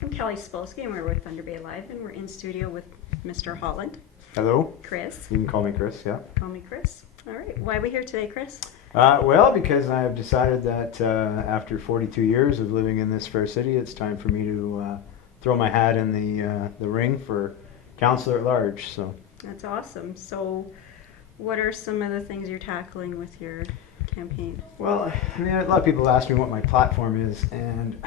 I'm Kelly Spolsky, and we're with Thunder Bay Live, and we're in studio with Mr. Holland. Hello. Chris. You can call me Chris, yeah. Call me Chris. All right. Why are we here today, Chris? Well, because I've decided that after 42 years of living in this fair city, it's time for me to throw my hat in the ring for Councillor at Large. So That's awesome. So, what are some of the things you're tackling with your campaign? well, I mean, a lot of people ask me what my platform is, and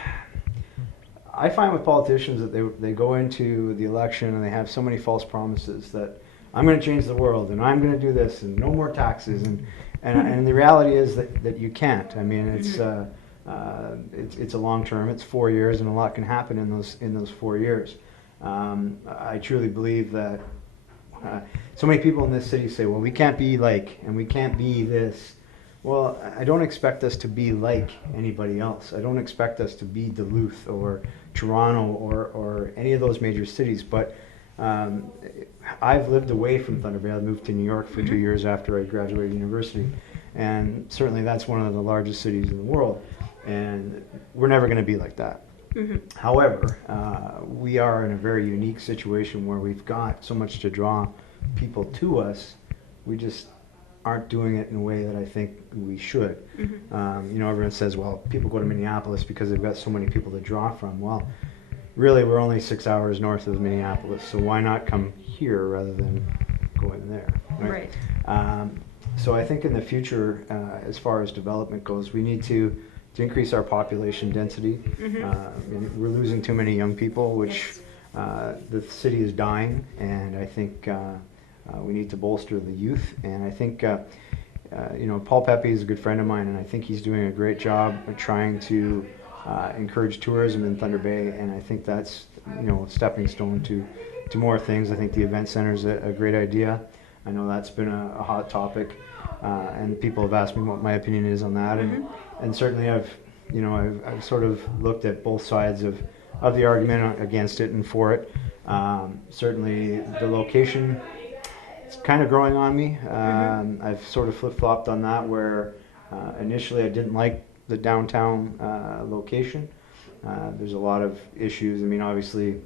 I find with politicians that they go into the election and they have so many false promises that I'm going to change the world and I'm going to do this and no more taxes and the reality is that you can't. I mean, it's a long term. It's 4 years and a lot can happen in those 4 years. I truly believe that so many people in this city say, well, we can't be like and we can't be this. Well, I don't expect us to be like anybody else. I don't expect us to be Duluth or Toronto or any of those major cities. But I've lived away from Thunder Bay. I moved to New York for 2 years after I graduated university. And certainly that's one of the largest cities in the world. And we're never going to be like that. However, we are in a very unique situation where we've got so much to draw people to us. We just aren't doing it in a way that I think we should. Everyone says, well, people go to Minneapolis because they've got so many people to draw from. Well, really, we're only 6 hours north of Minneapolis, so why not come here rather than going there? Right. So I think in the future, as far as development goes, we need to increase our population density. We're losing too many young people, which the city is dying, and I think we need to bolster the youth. And I think, Paul Pepe is a good friend of mine, and I think he's doing a great job of trying to encourage tourism in Thunder Bay. And I think that's, a stepping stone to more things. I think the event center is a great idea. I know that's been a hot topic, and people have asked me what my opinion is on that. And certainly I've sort of looked at both sides of the argument against it and for it. Certainly the location, it's kind of growing on me. I've sort of flip-flopped on that where initially I didn't like the downtown location. There's a lot of issues. I mean, obviously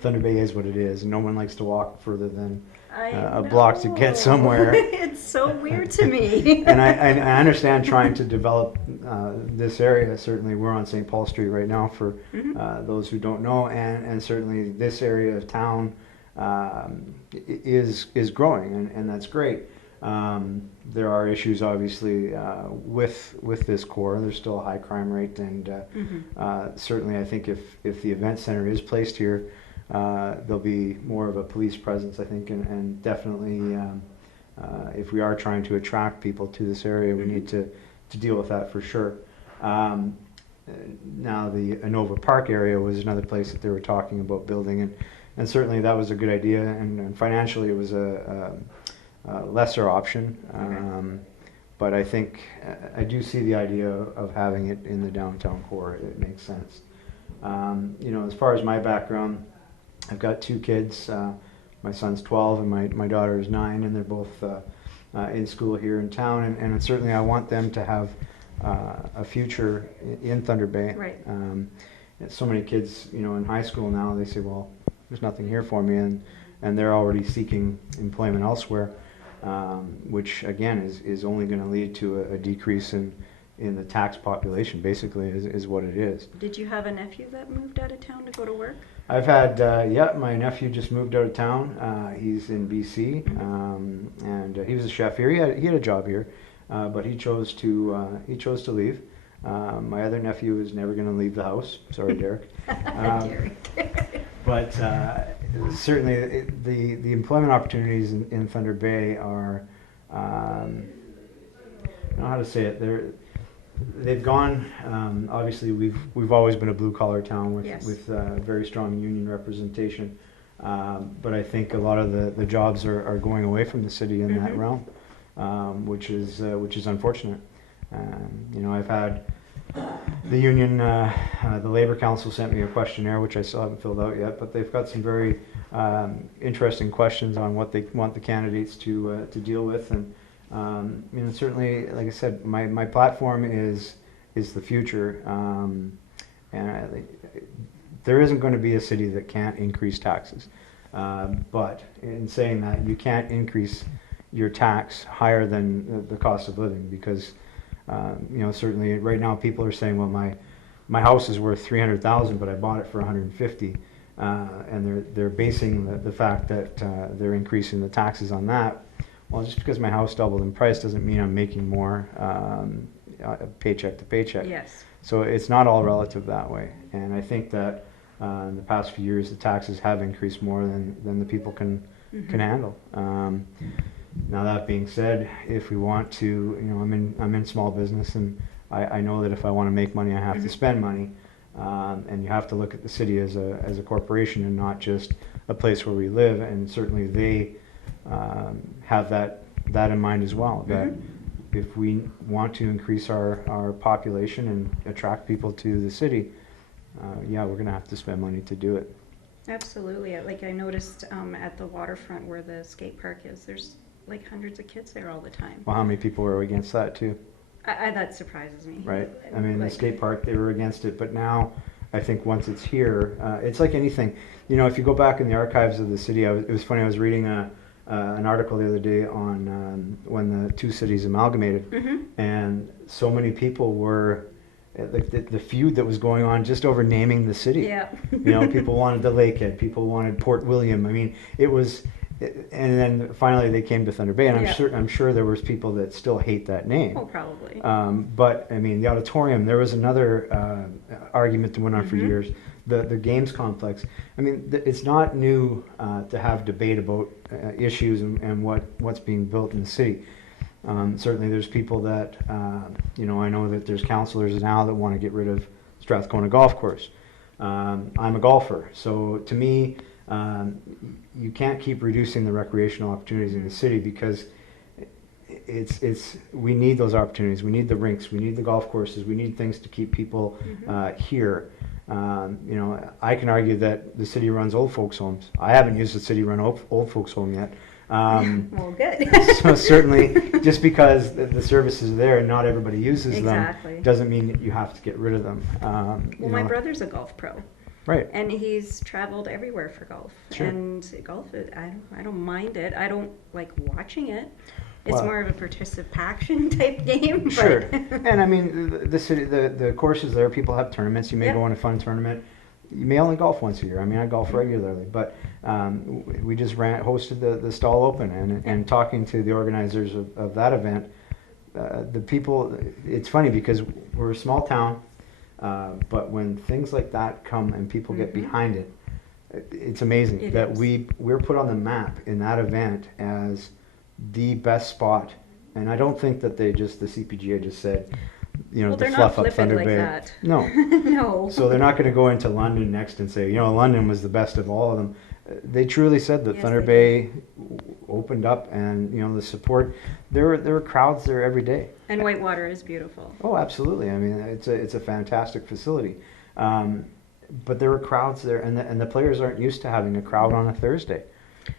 Thunder Bay is what it is. No one likes to walk further than a block to get somewhere. It's so weird to me. And I understand trying to develop this area. Certainly we're on St. Paul Street right now for those who don't know, and certainly this area of town is growing, and that's great. There are issues obviously with this core. There's still a high crime rate, and certainly I think if the event center is placed here, there'll be more of a police presence, I think, and definitely if we are trying to attract people to this area, we need to deal with that for sure. Now the Inova Park area was another place that they were talking about building, and certainly that was a good idea, and financially it was a lesser option. But I think I do see the idea of having it in the downtown core. It makes sense. As far as my background, I've got 2 kids. My son's 12 and my daughter is 9, and they're both in school here in town. And certainly I want them to have a future in Thunder Bay. Right. So many kids, in high school now, they say, well, there's nothing here for me, and they're already seeking employment elsewhere, which again is only going to lead to a decrease in the tax population. Basically, is what it is. Did you have a nephew that moved out of town to go to work? I've had, my nephew just moved out of town. He's in BC, and he was a chef here. He had a job here, but he chose to leave. My other nephew is never going to leave the house. Sorry, Derek. Derek. But certainly the employment opportunities in Thunder Bay are, I don't know how to say it. They've gone. Obviously, we've always been a blue collar town with very strong union representation. But I think a lot of the jobs are going away from the city in that realm, which is unfortunate. I've had the union, the Labor Council sent me a questionnaire, which I still haven't filled out yet, but they've got some very interesting questions on what they want the candidates to deal with. And certainly, like I said, my platform is the future. And there isn't going to be a city that can't increase taxes. But in saying that, you can't increase your tax higher than the cost of living, because you know, certainly right now people are saying, well, my house is worth 300,000, but I bought it for 150, and they're basing the fact that they're increasing the taxes on that. Well, just because my house doubled in price doesn't mean I'm making more paycheck to paycheck. Yes. So it's not all relative that way. And I think that in the past few years, the taxes have increased more than the people can handle. Now that being said, if we want to, you know, I'm in small business, and I know that if I want to make money, I have to spend money. And you have to look at the city as a corporation and not just a place where we live. And certainly they have that in mind as well. That if we want to increase our population and attract people to the city, yeah, we're going to have to spend money to do it. Absolutely. Like I noticed at the waterfront where the skate park is, there's like hundreds of kids there all the time. Well, how many people were against that too? That surprises me. Right. I mean, like, the skate park, they were against it, but now I think once it's here, it's like anything. You know, if you go back in the archives of the city, it was funny, I was reading an article the other day on when the two cities amalgamated, and so many people were, like the feud that was going on just over naming the city. Yeah. You know, people wanted the Lakehead, people wanted Port William. I mean, it was, and then finally they came to Thunder Bay, and I'm sure there was people that still hate that name. Oh, probably. But I mean, the auditorium, there was another argument that went on for years. The games complex. I mean, it's not new to have debate about issues and what's being built in the city. Certainly there's people that, you know, I know that there's councillors now that want to get rid of Strathcona Golf Course. I'm a golfer, so to me, you can't keep reducing the recreational opportunities in the city, because we need those opportunities. We need the rinks, we need the golf courses, we need things to keep people here. You know, I can argue that the city runs old folks' homes. I haven't used the city run old folks' home yet. Well, good. So certainly, just because the service is there and not everybody uses them, Exactly. doesn't mean that you have to get rid of them. Well, my brother's a golf pro. Right. And he's traveled everywhere for golf. Sure. And golf, I don't mind it. I don't like watching it. It's Well, more of a participation type game. Sure. But And I mean, the city, the courses there, people have tournaments. You may go on a fun tournament. You may only golf once a year. I mean, I golf regularly, but we just hosted the Stall Open, and talking to the organizers of that event, the people, it's funny because we're a small town, but when things like that come and people get behind it, it's amazing that we're put on the map in that event as the best spot. And I don't think that the CPGA just said, you know, well, the they're fluff not up Thunder flippant like Bay. that. No. No. So they're not going to go into London next and say, you know, London was the best of all of them. They truly said that Yes, Thunder they Bay opened up, and you know, the support. There were crowds there every day. And Whitewater is beautiful. Oh, absolutely. I mean, it's a fantastic facility. But there were crowds there, and the players aren't used to having a crowd on a Thursday.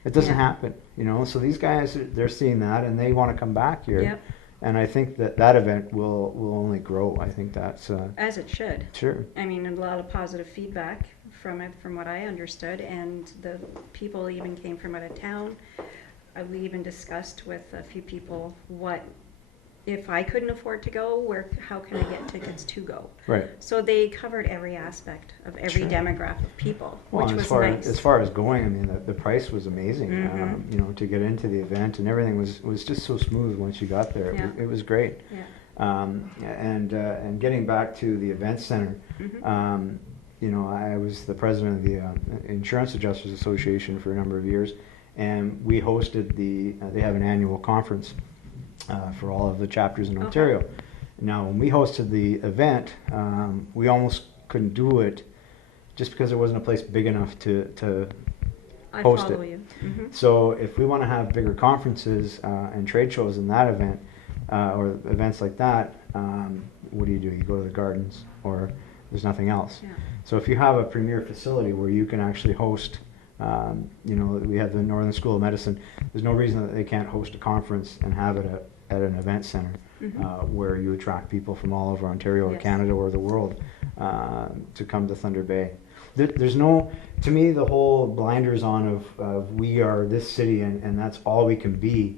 It doesn't happen, you know. So these guys, they're seeing that, and they want to come back here. Yep. And I think that event will only grow. I think that's As it should. sure. I mean, a lot of positive feedback from it, from what I understood, and the people even came from out of town. We even discussed with a few people what, if I couldn't afford to go, how can I get tickets to go? Right. So they covered every aspect of every Sure. demographic of people, Well, which and was nice. as far as going, I mean, the price was amazing. You know, to get into the event, and everything was just so smooth once you got there. Yeah. It was great. Yeah. And getting back to the event center, you know, I was the president of the Insurance Adjusters Association for a number of years, and we hosted they have an annual conference for all of the chapters in Ontario. Now, when we hosted the event, we almost couldn't do it just because there wasn't a place big enough to I host follow it. you. So if we want to have bigger conferences and trade shows in that event, or events like that, what do? You go to the gardens, or there's nothing else. Yeah. So if you have a premier facility where you can actually host, you know, we have the Northern School of Medicine, there's no reason that they can't host a conference and have it at an event center where you attract people from all over Ontario or Yes. Canada or the world to come to Thunder Bay. there's no, to me, the whole blinders on of we are this city and that's all we can be,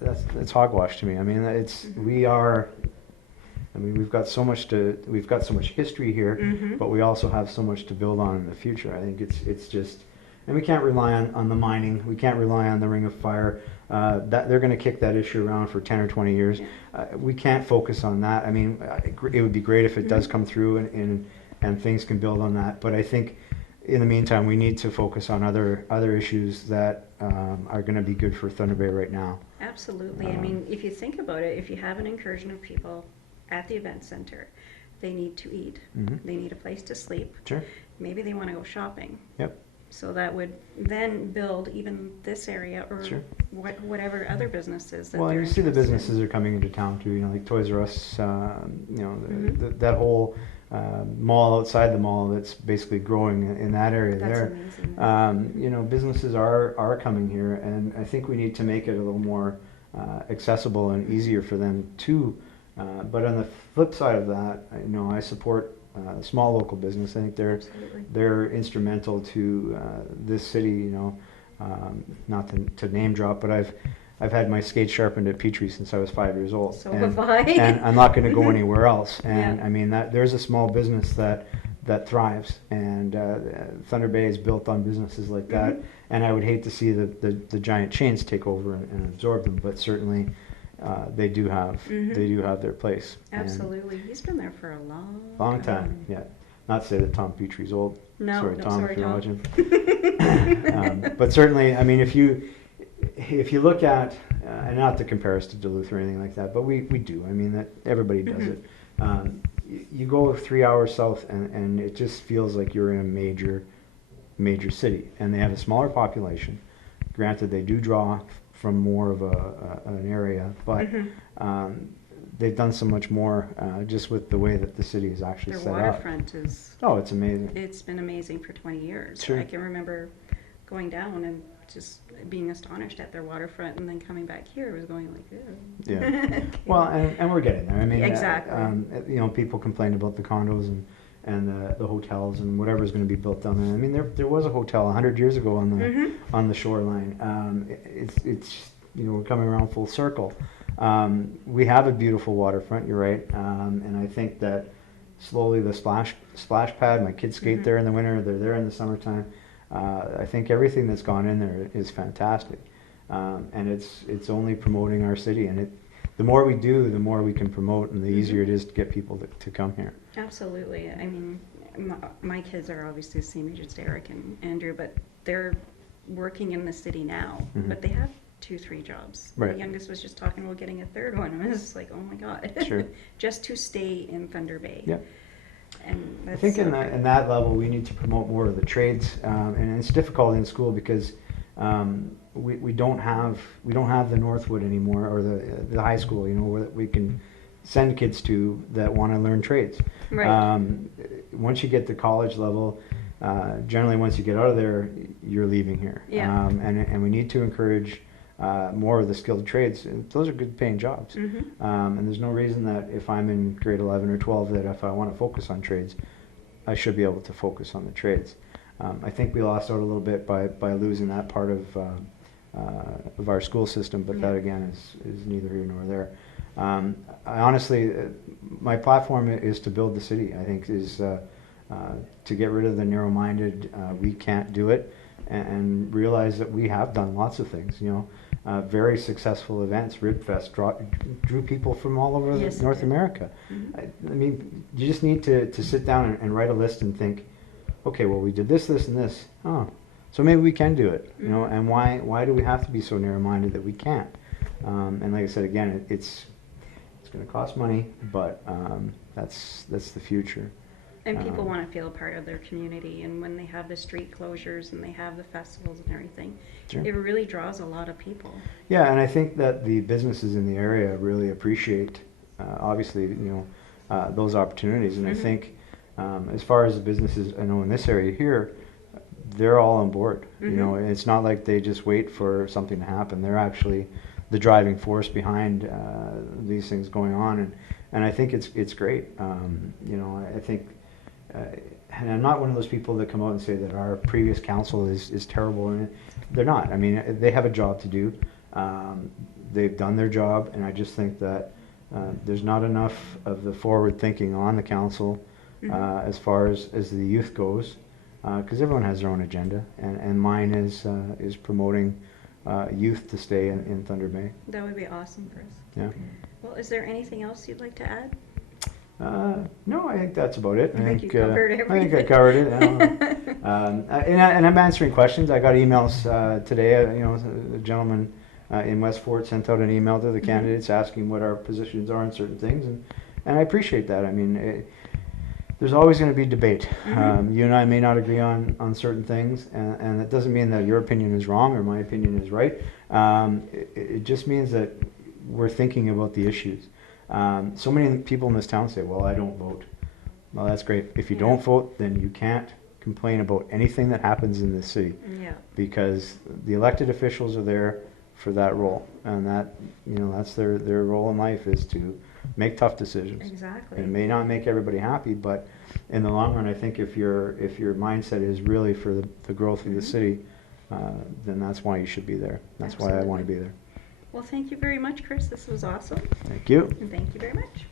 that's hogwash to me. I mean, we are, I mean, we've got so much history here, but we also have so much to build on in the future. I think it's just, and we can't rely on the mining, we can't rely on the Ring of Fire, that they're going to kick that issue around for 10 or 20 years. We can't focus on that. I mean, it would be great if it does come through and things can build on that, but I think in the meantime we need to focus on other issues that are going to be good for Thunder Bay right now. Absolutely. I mean, if you think about it, if you have an incursion of people at the event center, they need to eat, they need a place to sleep, Sure. maybe they want to go shopping. Yep. So that would then build even this area or Sure. whatever other businesses that Well, they're you see the interested in. businesses are coming into town too, you know, like Toys R Us, you know, that whole mall outside the mall that's basically growing in that area That's there. amazing. You know, businesses are coming here, and I think we need to make it a little more accessible and easier for them too. But on the flip side of that, you know, I support small local business. I think Absolutely. they're instrumental to this city. You know, not to name drop, but I've had my skates sharpened at Petrie since I was 5 years old. So and, have I. and I'm not going to go anywhere else. And Yeah. I mean, that there's a small business that thrives, and Thunder Bay is built on businesses like that. And I would hate to see the giant chains take over and absorb them, but certainly they do have their place. And Absolutely. He's been there for a long time. Yeah. Not to say that Tom Petrie's old. No, sorry, no, Tom, sorry, if you're Tom. watching. But certainly, I mean, if you look at, and not to compare us to Duluth or anything like that, but we do. I mean, that everybody does it. You go 3 hours south, and it just feels like you're in a major city, and they have a smaller population. Granted, they do draw from more of an area, but they've done so much more just with the way that the city is actually Their set up. waterfront is, Oh, it's amazing. it's been amazing for 20 years. Sure. I can remember going down and just being astonished at their waterfront, and then coming back here was going like, ew. Yeah. Okay. Well, and we're getting there. I mean, Exactly. You know, people complain about the condos and the hotels and whatever's going to be built down there. I mean, there was a hotel 100 years ago on the shoreline. It's you know, we're coming around full circle. We have a beautiful waterfront. You're right, and I think that slowly the splash pad. My kids skate there in the winter. They're there in the summertime. I think everything that's gone in there is fantastic, and it's only promoting our city. And the more we do, the more we can promote, and the easier it is to get people to come here. Absolutely. I mean, my kids are obviously the same age as Derek and Andrew, but they're working in the city now, but they have 2-3 jobs. Right. The youngest was just talking about getting a third one. I was just like, oh my God. Sure. Just to stay in Thunder Bay. Yep. And I that's think so in good. that level, we need to promote more of the trades, and it's difficult in school because we don't have the Northwood anymore, or the high school, you know, where we can send kids to that want to learn trades. Right. Once you get to college level, generally once you get out of there, you're leaving here. Yeah. And we need to encourage more of the skilled trades. And those are good paying jobs. And there's no reason that if I'm in grade 11 or 12 that if I want to focus on trades, I should be able to focus on the trades. I think we lost out a little bit by losing that part of our school system, but that again is neither here nor there. I honestly, my platform is to build the city. I think is to get rid of the narrow-minded, we can't do it, and realize that we have done lots of things. You know, very successful events. Ribfest drew people from all over Yes, it North did. America. I mean, you just need to sit down and write a list and think, okay, well, we did this, and this. Oh, so maybe we can do it. You know, and why do we have to be so narrow-minded that we can't? And like I said again, it's going to cost money, but that's the future. And people want to feel a part of their community, and when they have the street closures and they have the festivals and everything, Sure. it really draws a lot of people. Yeah, and I think that the businesses in the area really appreciate, obviously, you know, those opportunities. And I think, as far as the businesses, I know in this area here, they're all on board. You know, it's not like they just wait for something to happen. They're actually the driving force behind these things going on, and I think it's great. You know, I think and I'm not one of those people that come out and say that our previous council is terrible, and they're not. I mean, they have a job to do. They've done their job, and I just think that there's not enough of the forward thinking on the council as far as the youth goes, because everyone has their own agenda, and mine is promoting youth to stay in Thunder Bay. That would be awesome, Chris. Yeah. Well, is there anything else you'd like to add? No, I think that's about it. I think you covered everything. I think I covered it. And I'm answering questions. I got emails today. A gentleman in West Fort sent out an email to the candidates asking what our positions are on certain things, and I appreciate that. I mean, there's always going to be debate. You and I may not agree on certain things, and it doesn't mean that your opinion is wrong or my opinion is right. It just means that we're thinking about the issues. So many people in this town say, well, I don't vote. Well, that's great. If you don't vote, then you can't complain about anything that happens in this city. Yeah. Because the elected officials are there for that role, and that's their role in life, is to make tough decisions. Exactly. And it may not make everybody happy, but in the long run, I think if your mindset is really for the growth of the city, then that's why you should be there. That's why I want to be there. Well, thank you very much, Chris. This was awesome. Thank you. And thank you very much.